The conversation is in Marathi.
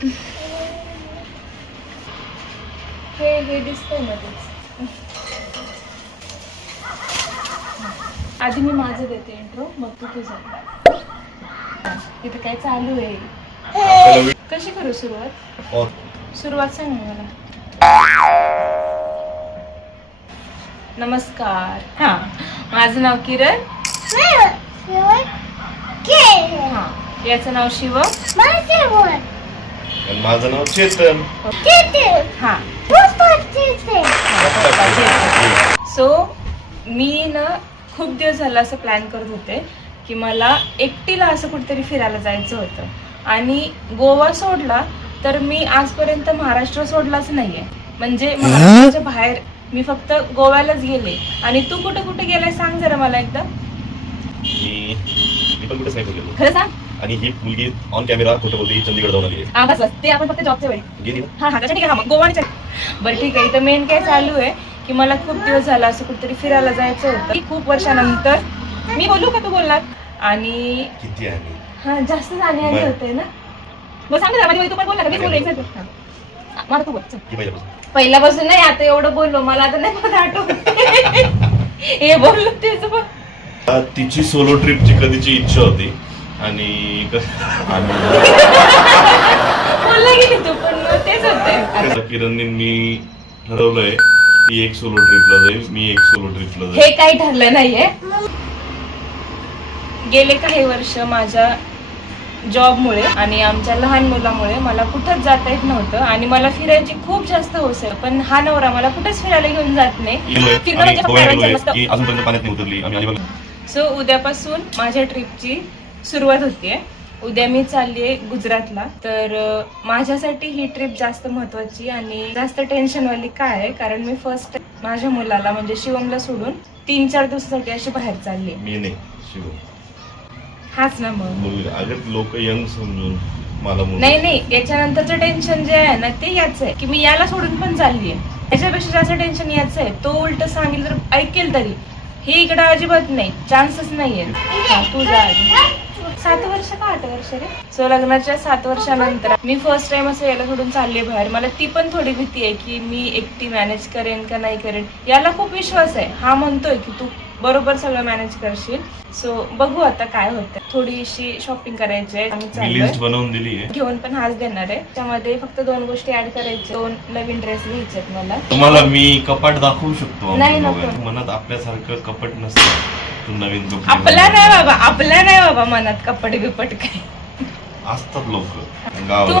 हे दिसतंय मध्येच. आधी मी माझं देते इंट्रो, मग तू तुझं. इथं काय चालू आहे? कशी करू सुरुवात? सुरुवात सांग ना मला. नमस्कार. हा, माझं नाव किरण. हा, याचं नाव शिव. माझं नाव चेतन. हा. सो मी ना खूप दिवस झाला असं प्लॅन करत होते की मला एकटीला असं कुठेतरी फिरायला जायचं होतं. आणि गोवा सोडला तर मी आजपर्यंत महाराष्ट्र सोडलाच नाहीये. म्हणजे महाराष्ट्राच्या बाहेर मी फक्त गोव्यालाच गेले. आणि तू कुठे कुठे गेलाय सांग जरा मला एकदा. मी पण कुठेच नाही गेलो. खरं सांग. आणि ही मुलगी ऑन कॅमेरा खोटं बोलते, चंदीगड जाऊन आली आहे. बस ते आपण फक्त जॉबच्या वेळी गेली हा हा ठीक आहे. गोवाच्या बरं ठीक आहे. इथं मेन काय चालू आहे की मला खूप दिवस झाला असं कुठेतरी फिरायला जायचं होतं. खूप वर्षानंतर. मी बोलू का तू बोलणार? आणि किती आहे? हा जास्त जाणे होते ना. मग सांग ना माझी तू पण बोलला का? मी बोलायचं मला तू बोल. पहिल्यापासून नाही, आता एवढं बोललो मला आता नाही मला आठवत. हे बोललो तेच बघ. तिची सोलो ट्रिपची कधीची इच्छा होती आणि बोलला की तू पण तेच होते. किरणने मी ठरवलंय ती एक सोलो ट्रिपला जाईल, मी एक सोलो ट्रिपला जाईल. हे काही ठरलं नाहीये. गेले काही वर्ष माझ्या जॉबमुळे आणि आमच्या लहान मुलामुळे मला कुठंच जाता येत नव्हतं. आणि मला फिरायची खूप जास्त हौस आहे, पण हा नवरा मला कुठेच फिरायला घेऊन जात नाही. सो उद्यापासून माझ्या ट्रिपची सुरुवात होतीये. उद्या मी चाललीये गुजरातला. तर माझ्यासाठी ही ट्रिप जास्त महत्वाची आणि जास्त टेन्शनवाली काय आहे, कारण मी फर्स्ट माझ्या मुलाला म्हणजे शिवमला सोडून 3-4 दिवसासाठी अशी बाहेर चालली. मी नाही, शिव. हाच ना मग. अगं लोक यंग समजून मला नाही याच्यानंतरचं टेन्शन जे आहे ना ते याच आहे की मी याला सोडून पण चाललीये. याच्यापेक्षा जास्त टेन्शन याच आहे. तो उलट सांगेल तर ऐकेल तरी ही इकडे अजिबात नाही, चान्सच नाहीये. तू जा. 7 वर्ष का 8 वर्ष रे? सो लग्नाच्या 7 वर्षानंतर मी फर्स्ट टाइम असं याला सोडून चालले बाहेर. मला ती पण थोडी भीती आहे की मी एकटी मॅनेज करेन का नाही करेन. याला खूप विश्वास आहे. हा म्हणतोय की तू बरोबर सगळं मॅनेज करशील. सो बघू आता काय होतं. थोडीशी शॉपिंग करायची आहे. आम्ही लिस्ट बनवून दिली आहे. घेऊन पण हाच देणार आहे. त्यामध्ये फक्त 2 गोष्टी ऍड करायच्या. 2 नवीन ड्रेस घ्यायचे आहेत मला. तुम्हाला मी कपाट दाखवू शकतो. नाही नको. मनात आपल्यासारखं कपट नसतं. तू नवीन कपडे आपला नाही बाबा मनात कपडे बिपट काय असतात लोक गावात.